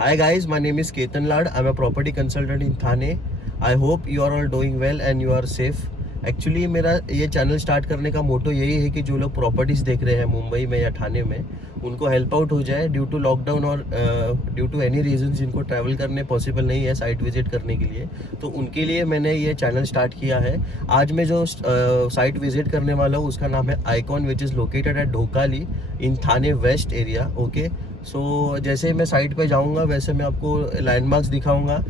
Hi guys, my name is Ketan Lad. I'm a property consultant in Thane. I hope you are all doing well and you are safe. Actually मेरा ये channel start करने का मोटो यही है कि जो लोग प्रॉपर्टीज़ देख रहे हैं मुंबई में या ठाणे में, उनको हेल्प आउट हो जाए ड्यू टू लॉकडाउन और ड्यू टू एनी रीज़न जिनको ट्रैवल करने पॉसिबल नहीं है साइट विजिट करने के लिए, तो उनके लिए मैंने ये चैनल स्टार्ट किया है। आज मैं जो साइट विजिट करने वाला हूँ उसका नाम है icon, which is located at Dhokali in Thane west area. Okay, so जैसे मैं साइट पे जाऊंगा वैसे मैं आपको लैंडमार्क्स दिखाऊंगा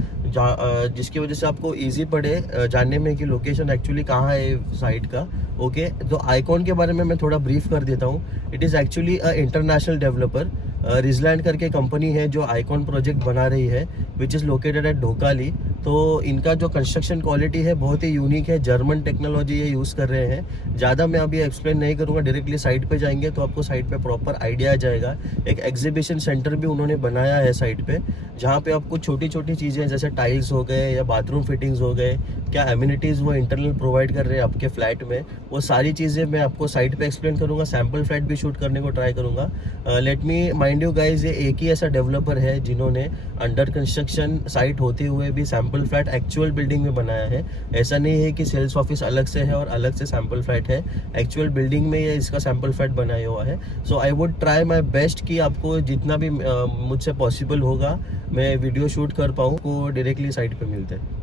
जिसकी वजह से आपको इजी पड़े जानने में कि लोकेशन एक्चुअली कहाँ है साइट का। ओके, तो आइकॉन के बारे में मैं थोड़ा ब्रीफ कर देता हूँ। It is actually a international developer, रिजलैंड करके कंपनी है जो आइकॉन प्रोजेक्ट बना रही है, which is located at Dhokali. तो इनका जो कंस्ट्रक्शन क्वालिटी है बहुत ही यूनिक है, जर्मन टेक्नोलॉजी ये यूज़ कर रहे हैं। ज़्यादा मैं अभी एक्सप्लेन नहीं करूँगा, डायरेक्टली साइट पे जाएंगे तो आपको साइट पे प्रॉपर आइडिया आ जाएगा। एक एग्जीबिशन सेंटर भी उन्होंने बनाया है साइट पे, जहाँ पे आपको छोटी छोटी चीज़ें जैसे टाइल्स हो गए या बाथरूम फिटिंग्स हो गए, क्या एम्यूनिटीज़ वो इंटरनल प्रोवाइड कर रहे हैं आपके फ्लैट में, वो सारी चीज़ें मैं आपको साइट पे एक्सप्लेन करूँगा। सैम्पल फ्लैट भी शूट करने को ट्राई करूँगा। Let me mind you guys, ये एक ही ऐसा डेवलपर है जिन्होंने अंडर कंस्ट्रक्शन साइट होते हुए भी सैम्पल फ्लैट एक्चुअल बिल्डिंग में बनाया है। ऐसा नहीं है कि सेल्स ऑफिस अलग से है और अलग से सैम्पल फ्लैट है, एक्चुअल बिल्डिंग में ये इसका सैम्पल फ्लैट बनाया हुआ है। So I would try my best कि आपको जितना भी मुझसे पॉसिबल होगा मैं वीडियो शूट कर पाऊँ, को डायरेक्टली साइट पे मिलते हैं।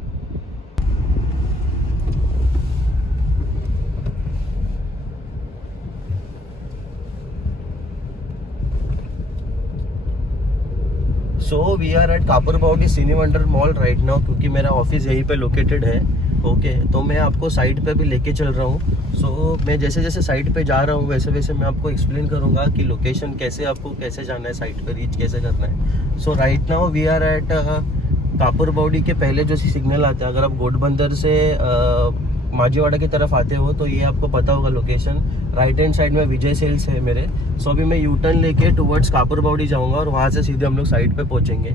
So we are at Kapurbawdi Cinewonder mall right now, क्योंकि मेरा ऑफिस यहीं पे लोकेटेड है। ओके, तो मैं आपको साइट पे भी लेके चल रहा हूँ। सो मैं जैसे जैसे साइट पे जा रहा हूँ वैसे वैसे मैं आपको एक्सप्लेन करूँगा कि लोकेशन कैसे, आपको कैसे जाना है, साइट पे रीच कैसे करना है। So right now we are at Kapurbawdi के पहले जो सिग्नल आता है, अगर आप गोडबंदर से माजीवाड़ा की तरफ आते हो तो ये आपको पता होगा लोकेशन। राइट हैंड साइड में विजय सेल्स है मेरे। सो अभी मैं यू टर्न लेके टुवर्ड्स कापरबावडी जाऊंगा और वहां से सीधे हम लोग साइट पे पहुंचेंगे।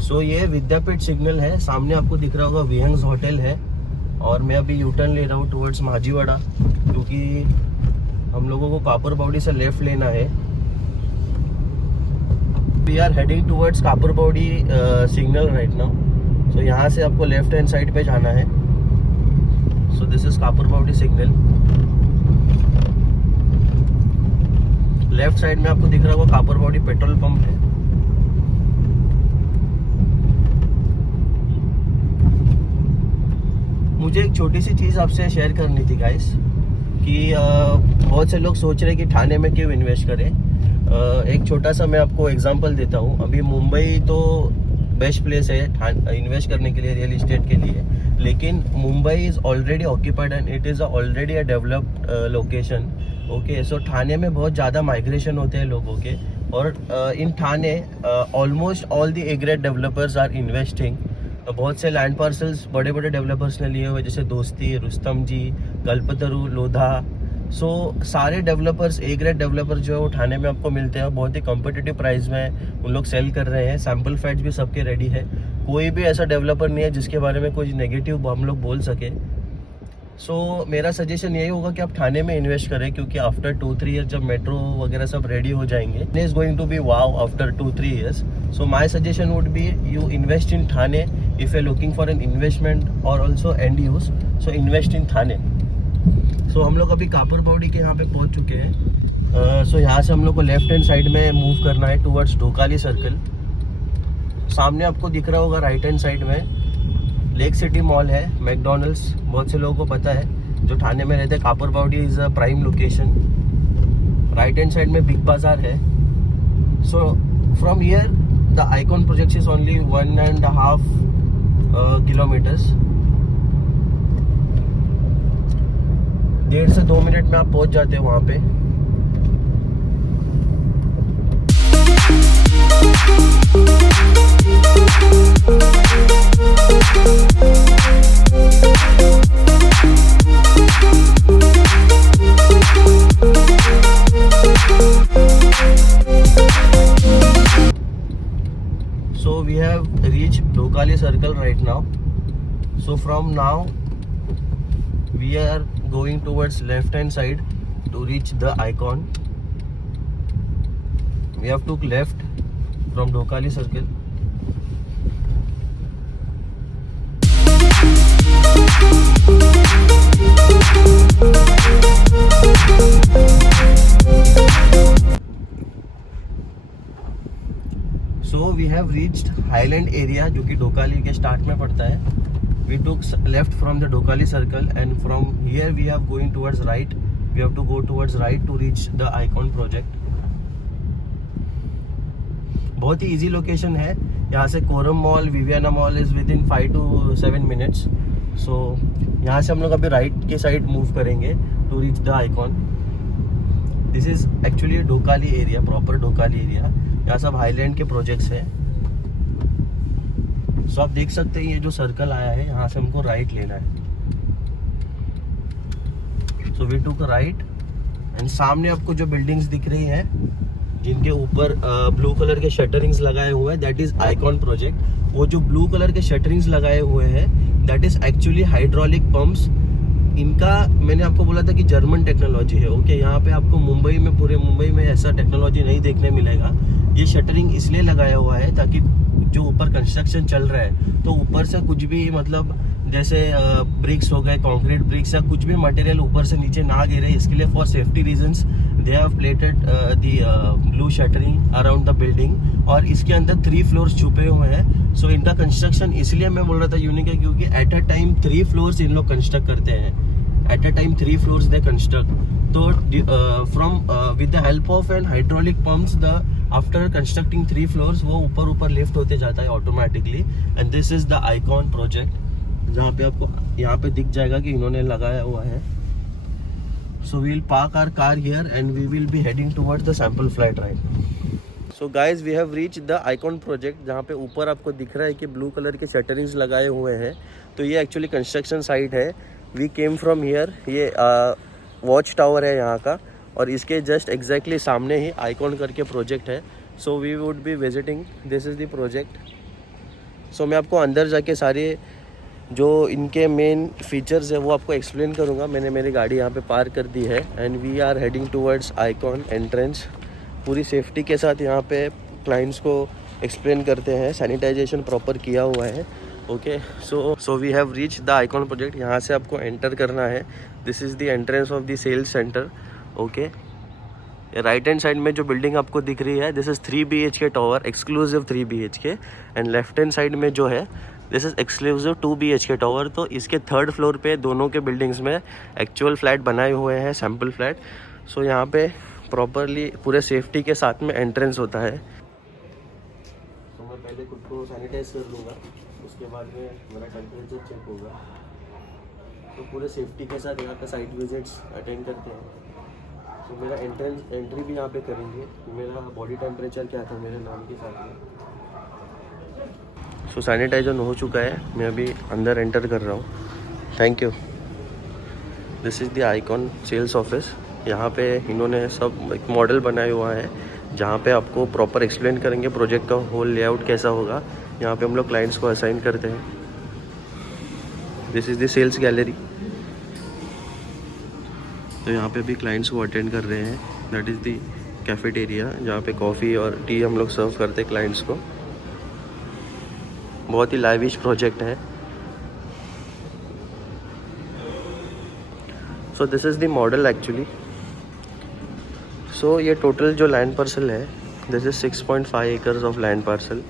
सो ये विद्यापीठ सिग्नल है, सामने आपको दिख रहा होगा विहंग्स होटल है। और मैं अभी यू टर्न ले रहा हूँ टुवर्ड्स माजीवाड़ा, क्योंकि हम लोगों को कापरबावडी से लेफ्ट लेना है। We are heading towards Kapurbawdi signal right now. So यहाँ से आपको लेफ्ट हैंड साइड पे जाना है। So this is Kapurbawdi signal. Left side में आपको दिख रहा होगा कापरबावडी पेट्रोल पंप है। मुझे एक छोटी सी चीज़ आपसे शेयर करनी थी गाइस, कि बहुत से लोग सोच रहे हैं कि ठाणे में क्यों इन्वेस्ट करें। एक छोटा सा मैं आपको एग्जांपल देता हूँ। अभी मुंबई तो बेस्ट प्लेस है इन्वेस्ट करने के लिए, रियल इस्टेट के लिए, लेकिन Mumbai is already occupied and it is already a developed location. Okay, so Thane में बहुत ज़्यादा माइग्रेशन होते हैं लोगों के, और in Thane almost all the A grade developers are investing. बहुत से लैंड पार्सल्स बड़े बड़े डेवलपर्स ने लिए हुए, जैसे दोस्ती, रुस्तम जी, कल्पतरु, लोधा। सो सारे डेवलपर्स, ए ग्रेड डेवलपर जो है वो ठाणे में आपको मिलते हैं। बहुत ही कॉम्पिटिटिव प्राइस में उन लोग सेल कर रहे हैं। सैम्पल फ्लैट्स भी सबके रेडी है। कोई भी ऐसा डेवलपर नहीं है जिसके बारे में कोई नेगेटिव हम लोग बोल सके। सो मेरा सजेशन यही होगा कि आप ठाणे में इन्वेस्ट करें, क्योंकि आफ्टर 2-3 ईयर्स जब मेट्रो वगैरह सब रेडी हो जाएंगे, it is going to be wow after 2-3 years. So my suggestion would be you invest in Thane if you looking for an investment और also end use. So invest in Thane. So हम लोग अभी कापरबावडी के यहाँ पे पहुँच चुके हैं। सो यहाँ से हम लोग को लेफ्ट हैंड साइड में मूव करना है टुवर्ड्स ढोकाली सर्कल। सामने आपको दिख रहा होगा राइट हैंड साइड में लेक सिटी मॉल है, मैकडॉनल्ड्स, बहुत से लोगों को पता है जो ठाणे में रहते हैं। Kapurbawdi is a prime location. Right hand side में बिग बाजार है। So from here the icon project is only 1.5 kilometres. 1.5 से 2 मिनट में आप पहुंच जाते हैं वहां पे। So we have reached Dhokali circle right now. So from now we are going towards left hand side to reach the icon. We have took left from Dokali Circle. So we have reached Highland area जो कि डोकाली के start में पड़ता है. We took left from the Dokali Circle and from here we have going towards right. We have to go towards right to reach the Icon project. बहुत ही easy location है. यहाँ से Korum mall, Viviana mall is within 5 to 7 minutes. So यहाँ से हम लोग अभी right के साइड मूव करेंगे to reach the icon. This is actually Dhokali area, proper Dhokali area. यहाँ सब हाईलैंड के प्रोजेक्ट्स हैं. सो आप देख सकते हैं ये जो सर्कल आया है यहाँ से हमको राइट लेना है. So we took right and सामने आपको जो बिल्डिंग्स दिख रही हैं जिनके ऊपर ब्लू कलर के शटरिंग्स लगाए हुए हैं, दैट इज आइकॉन प्रोजेक्ट. वो जो ब्लू कलर के शटरिंग्स लगाए हुए हैं that is actually hydraulic pumps. इनका मैंने आपको बोला था कि जर्मन टेक्नोलॉजी है. ओके, यहाँ पे आपको मुंबई में, पूरे मुंबई में ऐसा टेक्नोलॉजी नहीं देखने मिलेगा. ये शटरिंग इसलिए लगाया हुआ है ताकि जो ऊपर कंस्ट्रक्शन चल रहा है तो ऊपर से कुछ भी, मतलब जैसे ब्रिक्स हो गए, कंक्रीट ब्रिक्स या कुछ भी मटेरियल ऊपर से नीचे ना गिरे, इसके लिए for safety reasons they have plated the blue shuttering around the building. और इसके अंदर 3 फ्लोर्स छुपे हुए हैं. सो इनका कंस्ट्रक्शन इसलिए मैं बोल रहा था यूनिक है क्योंकि एट अ टाइम 3 फ्लोर्स इन लोग कंस्ट्रक्ट करते हैं. At a time 3 floors they construct. तो from with the help of an hydraulic pumps, the after constructing 3 floors वो ऊपर लिफ्ट होते जाता है automatically. And this is the icon project जहाँ पे आपको यहाँ पे दिख जाएगा कि इन्होंने लगाया हुआ है. So we will park our car here and we will be heading towards the sample flight ride. So guys we have reach the icon project जहाँ पे ऊपर आपको दिख रहा है कि ब्लू कलर के शटरिंग्स लगाए हुए हैं. तो ये एक्चुअली कंस्ट्रक्शन साइट है. We came from here. ये वॉच टावर है यहाँ का और इसके जस्ट एग्जैक्टली सामने ही आइकॉन करके प्रोजेक्ट है. So we would be visiting. This is the project. So मैं आपको अंदर जाके सारे जो इनके मेन फीचर्स है वो आपको एक्सप्लेन करूँगा. मैंने मेरी गाड़ी यहाँ पे पार्क कर दी है and we are heading towards icon entrance. पूरी सेफ्टी के साथ यहाँ पे क्लाइंट्स को एक्सप्लेन करते हैं. सैनिटाइजेशन प्रॉपर किया हुआ है. Okay, so we have reach the icon project. यहाँ से आपको एंटर करना है. This is the entrance of the sales center. Okay, right hand side में जो बिल्डिंग आपको दिख रही है this is 3 BHK tower, exclusive 3 BHK. And left hand side में जो है this is exclusive 2 BHK tower. तो इसके 3rd फ्लोर पे दोनों के बिल्डिंग्स में एक्चुअल फ्लैट बनाए हुए हैं, सैम्पल फ्लैट. सो यहाँ पे प्रॉपरली पूरे सेफ्टी के साथ में एंट्रेंस होता है. तो मैं पहले खुद को सैनिटाइज कर लूँगा, उसके बाद में मेरा टेम्परेचर चेक होगा. तो पूरे सेफ्टी के साथ यहाँ पे साइट विजिट्स अटेंड करते हैं. तो मेरा एंट्री भी यहाँ पे करेंगे. मेरा बॉडी टेम्परेचर क्या था मेरे नाम के साथ में. सो सैनिटाइजर हो चुका है. मैं अभी अंदर एंटर कर रहा हूँ. Thank you. This is the icon sales office. यहाँ पे इन्होंने सब एक मॉडल बनाया हुआ है जहाँ पे आपको प्रॉपर एक्सप्लेन करेंगे प्रोजेक्ट का होल लेआउट कैसा होगा. यहाँ पे हम लोग क्लाइंट्स को असाइन करते हैं. This is the sales gallery. तो यहाँ पे भी क्लाइंट्स को अटेंड कर रहे हैं. दैट इज़ द कैफेटेरिया जहाँ पे कॉफ़ी और टी हम लोग सर्व करते हैं क्लाइंट्स को. बहुत ही लाइविश प्रोजेक्ट है. So this is the model actually. So ये टोटल जो लैंड पार्सल है this is 6.5 acres of land parcel.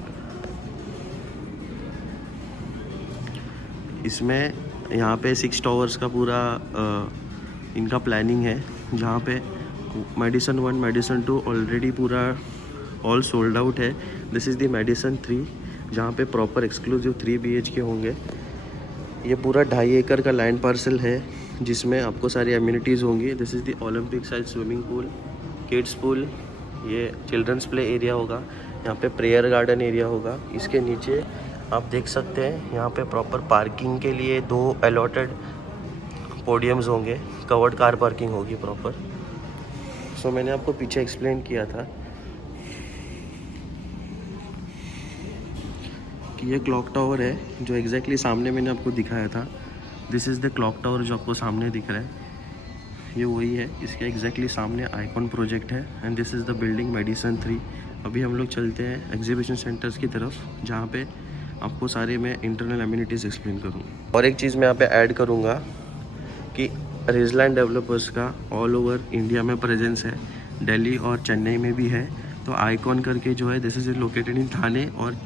इसमें यहाँ पे 6 टावर्स का पूरा इनका प्लानिंग है जहाँ पे मेडिसन 1, मेडिसन 2 ऑलरेडी पूरा ऑल सोल्ड आउट है. दिस इज़ द मेडिसन 3 जहाँ पे प्रॉपर एक्सक्लूसिव 3 BHK होंगे. ये पूरा 2.5 एकड़ का लैंड पार्सल है जिसमें आपको सारी एम्यूनिटीज़ होंगी. This is the Olympic size swimming pool, kids pool, ये चिल्ड्रंस प्ले एरिया होगा. यहाँ पे प्रेयर गार्डन एरिया होगा. इसके नीचे आप देख सकते हैं यहाँ पे प्रॉपर पार्किंग के लिए 2 अलॉटेड पोडियम्स होंगे. कवर्ड कार पार्किंग होगी प्रॉपर. सो मैंने आपको पीछे एक्सप्लेन किया था कि ये क्लॉक टावर है जो एग्जैक्टली सामने मैंने आपको दिखाया था. This is the clock tower जो आपको सामने दिख रहा है. ये वही है. इसके एग्जैक्टली सामने आइकॉन प्रोजेक्ट है. And this is the building Madison 3 अभी हम लोग चलते हैं एग्जीबिशन सेंटर्स की तरफ, जहाँ पे आपको सारे मैं इंटरनल एमिनिटीज़ एक्सप्लेन करूँगा। और एक चीज़ मैं यहाँ पे ऐड करूँगा कि रिजलैंड डेवलपर्स का ऑल ओवर इंडिया में प्रेजेंस है, दिल्ली और चेन्नई में भी है। तो आइकॉन करके जो है, दिस इज़ लोकेटेड इन थाने, और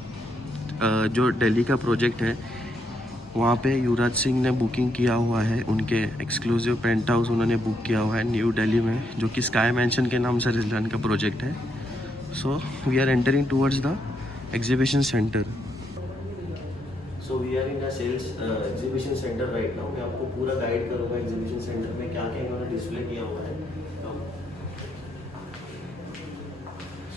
जो दिल्ली का प्रोजेक्ट है वहाँ पे युवराज सिंह ने बुकिंग किया हुआ है, उनके एक्सक्लूसिव पेंट हाउस उन्होंने बुक किया हुआ है न्यू दिल्ली में, जो कि स्काई मैंशन के नाम से रिजलैंड का प्रोजेक्ट है। So we are entering towards the exhibition center. So we are in the sales exhibition center right now. मैं आपको पूरा गाइड करूँगा एग्जीबिशन सेंटर में क्या क्या इन्होंने डिस्प्ले किया हुआ है।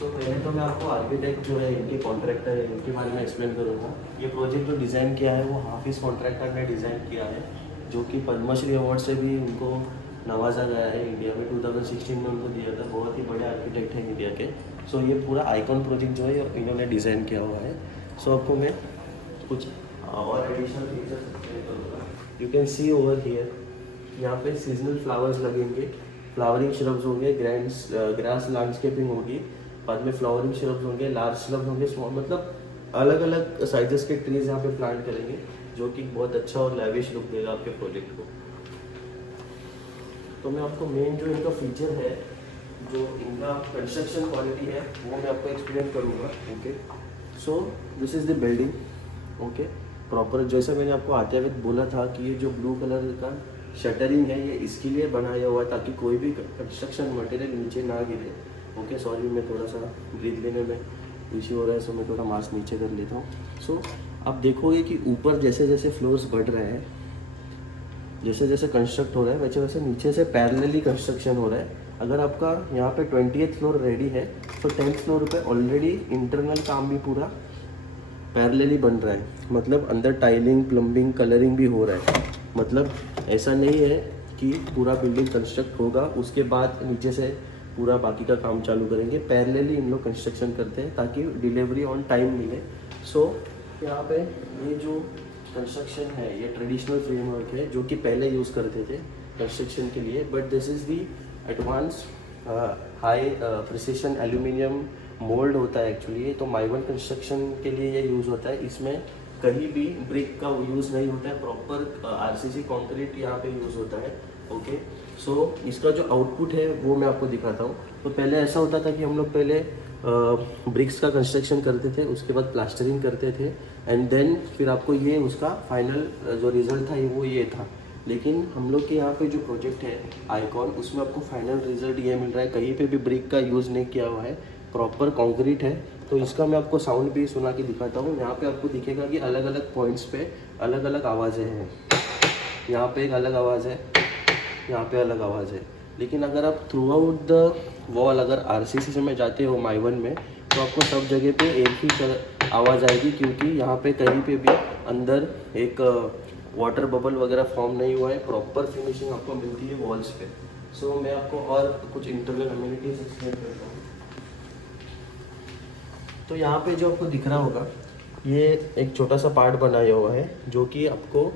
तो पहले तो मैं आपको आर्किटेक्ट जो है, इनके कॉन्ट्रैक्टर है, इनके बारे में एक्सप्लेन करूँगा। ये प्रोजेक्ट जो डिज़ाइन किया है वो हाफिज़ कॉन्ट्रैक्टर ने डिज़ाइन किया है, जो कि पद्मश्री अवार्ड से भी उनको नवाजा गया है इंडिया में। 2016 में उनको दिया था। बहुत ही बड़े आर्किटेक्ट हैं इंडिया के। सो ये पूरा आइकॉन प्रोजेक्ट जो है इन्होंने डिज़ाइन किया हुआ है। सो आपको मैं कुछ और एडिशनल फीचर्स एक्सप्लेन करूँगा। You can see over here, यहाँ पे सीजनल फ्लावर्स लगेंगे, फ्लावरिंग श्रब्स होंगे, ग्रास लैंडस्केपिंग होगी, बाद में फ्लावरिंग श्रब्स होंगे, लार्ज श्रब्स होंगे, स्मॉल, मतलब अलग अलग साइजेस के ट्रीज यहाँ पे प्लांट करेंगे, जो कि बहुत अच्छा और लैविश लुक देगा आपके प्रोजेक्ट को। तो मैं आपको मेन जो इनका फीचर है, जो इनका कंस्ट्रक्शन क्वालिटी है, वो मैं आपको एक्सप्लेन करूँगा। Okay, so this is the building. Okay, proper जैसे मैंने आपको आते हुए बोला था कि ये जो ब्लू कलर का शटरिंग है, ये इसके लिए बनाया हुआ है ताकि कोई भी कंस्ट्रक्शन मटेरियल नीचे ना गिरे। ओके, सॉरी, मैं थोड़ा सा ब्रीथ लेने में इश्यू हो रहा है, सो मैं थोड़ा मास्क नीचे कर लेता हूँ। सो आप देखोगे कि ऊपर जैसे जैसे फ्लोर्स बढ़ रहे हैं, जैसे जैसे कंस्ट्रक्ट हो रहा है, वैसे वैसे नीचे से पैरेलली कंस्ट्रक्शन हो रहा है। अगर आपका यहाँ पे 20th फ्लोर रेडी है, तो 10th फ्लोर पे ऑलरेडी इंटरनल काम भी पूरा पैरेलली बन रहा है। मतलब अंदर टाइलिंग, प्लम्बिंग, कलरिंग भी हो रहा है। मतलब ऐसा नहीं है कि पूरा बिल्डिंग कंस्ट्रक्ट होगा उसके बाद नीचे से पूरा बाकी का काम चालू करेंगे। पैरेलली इन लोग कंस्ट्रक्शन करते हैं ताकि डिलीवरी ऑन टाइम मिले। सो यहाँ पे ये जो कंस्ट्रक्शन है, ये ट्रेडिशनल फ्रेमवर्क है जो कि पहले यूज़ करते थे कंस्ट्रक्शन के लिए, but this is the advance high precision aluminium mould होता है एक्चुअली। तो माइवन कंस्ट्रक्शन के लिए ये यूज़ होता है। इसमें कहीं भी ब्रिक का यूज़ नहीं होता है, प्रॉपर आरसीसी कंक्रीट यहाँ पे यूज़ होता है। ओके, सो इसका जो आउटपुट है वो मैं आपको दिखाता हूँ। तो पहले ऐसा होता था कि हम लोग पहले ब्रिक्स का कंस्ट्रक्शन करते थे, उसके बाद प्लास्टरिंग करते थे, एंड देन फिर आपको ये उसका फाइनल जो रिज़ल्ट था वो ये था। लेकिन हम लोग के यहाँ पे जो प्रोजेक्ट है आइकॉन, उसमें आपको फाइनल रिजल्ट ये मिल रहा है, कहीं पे भी ब्रिक का यूज़ नहीं किया हुआ है, प्रॉपर कंक्रीट है। तो इसका मैं आपको साउंड भी सुना के दिखाता हूँ। यहाँ पे आपको दिखेगा कि अलग अलग पॉइंट्स पे अलग अलग आवाज़ें हैं। यहाँ पे एक अलग आवाज़ है, यहाँ पे अलग आवाज़ है। लेकिन अगर आप थ्रू आउट द वॉल अगर आरसीसी में जाते हो माइवन में, तो आपको सब जगह पे एक ही आवाज़ आएगी, क्योंकि यहाँ पे कहीं पे भी अंदर एक वाटर बबल वगैरह फॉर्म नहीं हुआ है। प्रॉपर फिनिशिंग आपको मिलती है वॉल्स पे। सो मैं आपको और कुछ इंटरनल एमिनिटीज एक्सप्लेन करता हूँ। तो यहाँ पे जो आपको दिख रहा होगा, ये एक छोटा सा पार्ट बनाया हुआ है जो कि आपको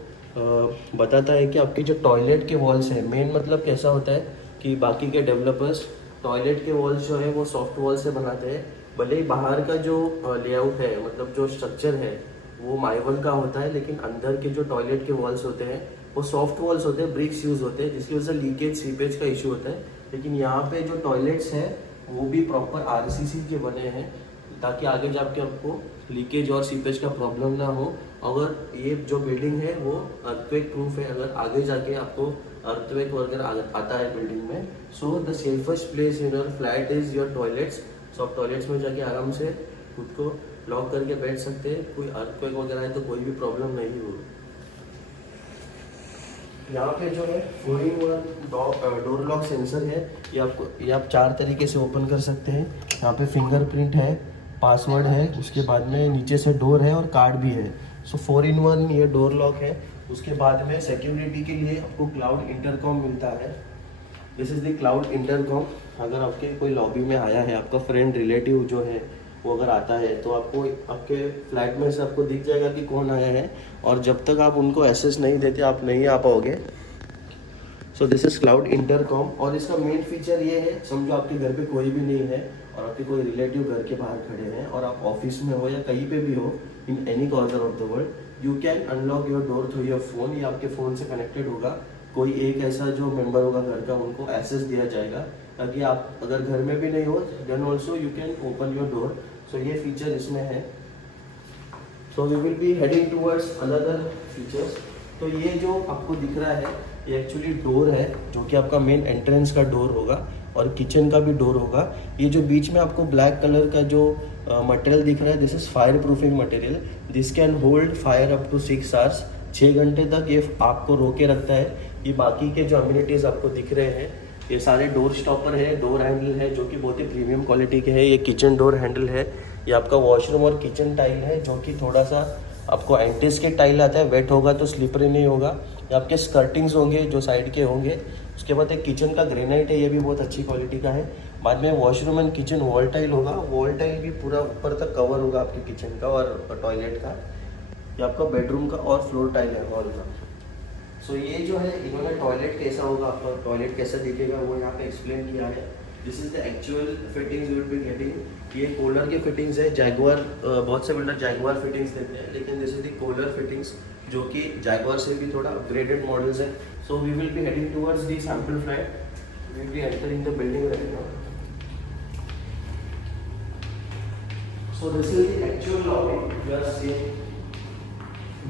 बताता है कि आपकी जो टॉयलेट के वॉल्स है, मेन मतलब कैसा होता है कि बाकी के डेवलपर्स टॉयलेट के वॉल्स जो है वो सॉफ्ट वॉल से बनाते हैं। भले ही बाहर का जो लेआउट है, मतलब जो स्ट्रक्चर है वो माइवन का होता है, लेकिन अंदर के जो टॉयलेट के वॉल्स होते हैं वो सॉफ्ट वॉल्स होते हैं, ब्रिक्स यूज़ होते हैं, जिसकी वजह से लीकेज सीपेज का इशू होता है। लेकिन यहाँ पे जो टॉयलेट्स हैं वो भी प्रॉपर आरसीसी के बने हैं, ताकि आगे जाके आपको लीकेज और सीपेज का प्रॉब्लम ना हो। अगर ये जो बिल्डिंग है वो अर्थक्वेक प्रूफ है, अगर आगे जाके आपको अर्थक्वेक वगैरह आता है बिल्डिंग में, so the safest place in your flat is your toilets. So आप टॉयलेट्स में जाके आराम से खुद को लॉक करके बैठ सकते हैं। कोई अर्थक्वेक वगैरह है तो कोई भी प्रॉब्लम नहीं होगी। यहाँ पे जो है 4-in-1 डोर लॉक सेंसर है। ये आप 4 तरीके से ओपन कर सकते हैं। यहाँ पे फिंगरप्रिंट है, पासवर्ड है, उसके बाद में नीचे से डोर है और कार्ड भी है। सो 4-in-1 ये डोर लॉक है। उसके बाद में सिक्योरिटी के लिए आपको क्लाउड इंटरकॉम मिलता है। This is the cloud intercom. अगर आपके कोई लॉबी में आया है, आपका फ्रेंड रिलेटिव जो है वो अगर आता है, तो आपको आपके फ्लैट में से आपको दिख जाएगा कि कौन आया है, और जब तक आप उनको एक्सेस नहीं देते आप नहीं आ पाओगे। सो दिस इज क्लाउड इंटरकॉम। और इसका मेन फीचर ये है, समझो आपके घर पे कोई भी नहीं है और आपके कोई रिलेटिव घर के बाहर खड़े हैं और आप ऑफिस में हो या कहीं पे भी हो, in any corner of the world, you can unlock your door through your phone. ये आपके फ़ोन से कनेक्टेड होगा, कोई एक ऐसा जो मेंबर होगा घर का, उनको एक्सेस दिया जाएगा, ताकि आप अगर घर में भी नहीं हो then also you can open your door. So ये फीचर इसमें है। So we will be heading towards another features. तो ये जो आपको दिख रहा है ये एक्चुअली डोर है, जो कि आपका मेन एंट्रेंस का डोर होगा और किचन का भी डोर होगा। ये जो बीच में आपको ब्लैक कलर का जो मटेरियल दिख रहा है, this is fire proofing material. This can hold fire up to 6 hours. 6 घंटे तक ये आपको रोके रखता है। ये बाकी के जो अम्यूनिटीज़ आपको दिख रहे हैं, ये सारे डोर स्टॉपर है, डोर हैंडल है, जो कि बहुत ही प्रीमियम क्वालिटी के है। ये किचन डोर हैंडल है। ये आपका वॉशरूम और किचन टाइल है, जो कि थोड़ा सा आपको एंटीस के टाइल आता है, वेट होगा तो स्लिपरी नहीं होगा। ये आपके स्कर्टिंग्स होंगे जो साइड के होंगे। उसके बाद एक किचन का ग्रेनाइट है, ये भी बहुत अच्छी क्वालिटी का है। बाद में washroom and kitchen wall tile होगा। वॉल टाइल भी पूरा ऊपर तक कवर होगा आपके किचन का और टॉयलेट का। ये आपका बेडरूम का और फ्लोर टाइल है हॉल का। सो ये जो है, इन्होंने टॉयलेट कैसा होगा, आपका टॉयलेट कैसा दिखेगा वो यहाँ पे एक्सप्लेन किया है। This is the actual fittings you will be getting. ये कोलर की फिटिंग्स है। जैगुआर, बहुत से बिल्डर जैगुआर फिटिंग्स देते हैं, लेकिन this is the Kohler fittings, जो कि जैगुआर से भी थोड़ा अपग्रेडेड मॉडल्स है। So we will be heading towards the sample flat. We will be entering the building right now. So this is the actual lobby. We are seeing,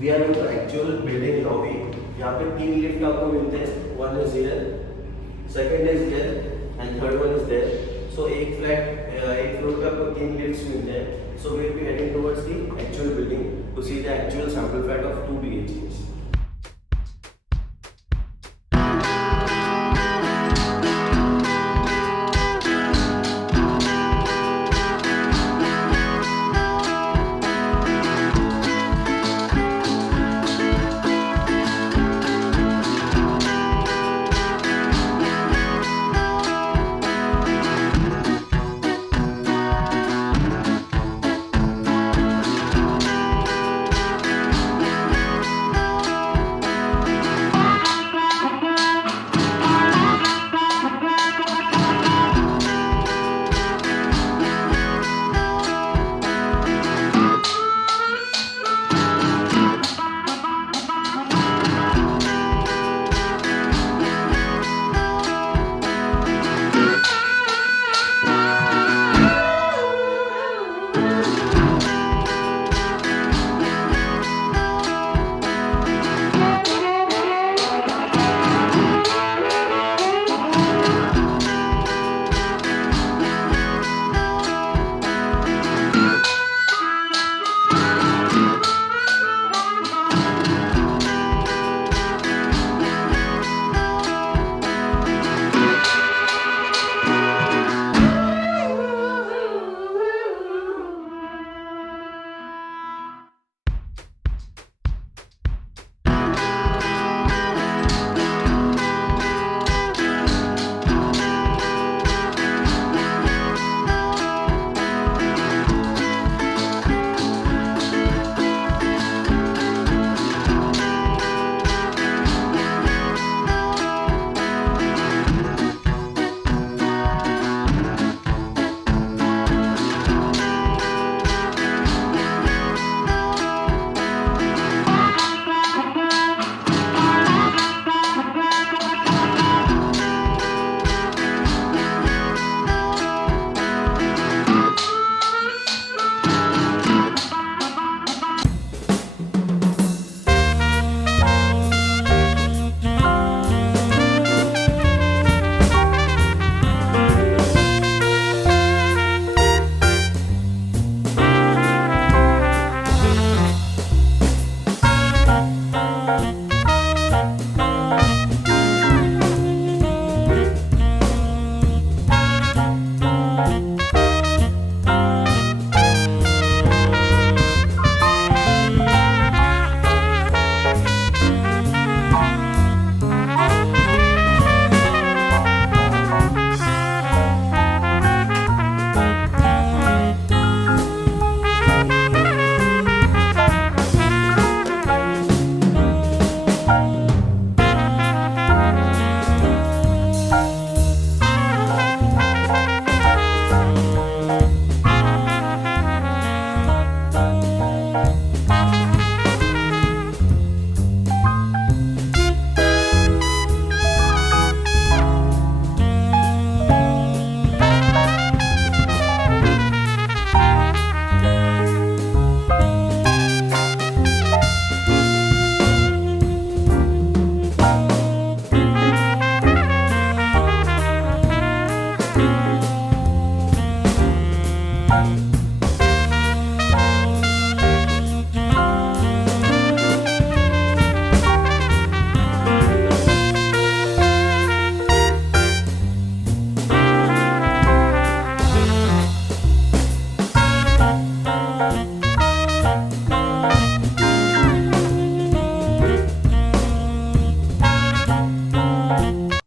we are in the actual building lobby. यहाँ पे 3 lift आपको मिलते हैं। 1 is here, second is here and third one is there. So एक floor पे आपको 3 lifts मिलते हैं। So we will be heading towards the actual building to see the actual sample flat of 2 BHKs।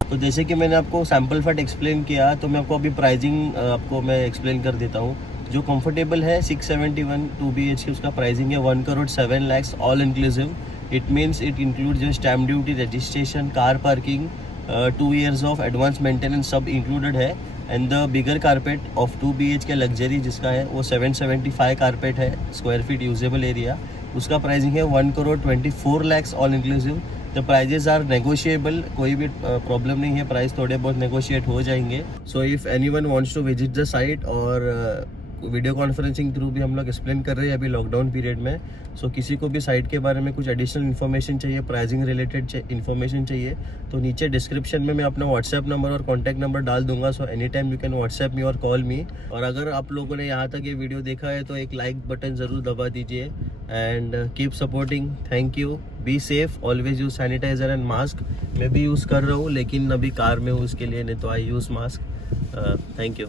तो जैसे कि मैंने आपको सैम्पल फैट एक्सप्लेन किया, तो मैं आपको अभी प्राइसिंग आपको मैं एक्सप्लेन कर देता हूँ। जो कंफर्टेबल है 671 2 BHK उसका प्राइसिंग है 1,07,00,000 all inclusive. It means it include जो stamp duty, registration, car parking, 2 years of advance maintenance सब इंक्लूडेड है। And the bigger carpet of 2 BHK luxury जिसका है वो 775 कारपेट है स्क्वायर फीट यूजेबल एरिया, उसका प्राइसिंग है 1,24,00,000 all inclusive. The prices are negotiable, कोई भी प्रॉब्लम नहीं है, प्राइस थोड़े बहुत नेगोशिएट हो जाएंगे। So if anyone wants to visit the site, और वीडियो कॉन्फ्रेंसिंग थ्रू भी हम लोग एक्सप्लेन कर रहे हैं अभी लॉकडाउन पीरियड में। सो किसी को भी साइट के बारे में कुछ एडिशनल इन्फॉर्मेशन चाहिए, प्राइसिंग रिलेटेड इन्फॉर्मेशन चाहिए, तो नीचे डिस्क्रिप्शन में मैं अपना व्हाट्सएप नंबर और कॉन्टैक्ट नंबर डाल दूंगा। So any time you can WhatsApp me और कॉल मी। और अगर आप लोगों ने यहाँ तक ये वीडियो देखा है तो एक लाइक बटन ज़रूर दबा दीजिए and keep supporting. Thank you, be safe, always use sanitizer and mask. मैं भी यूज़ कर रहा हूँ, लेकिन अभी कार में हूँ उसके लिए, नहीं तो आई यूज़ मास्क। Thank you.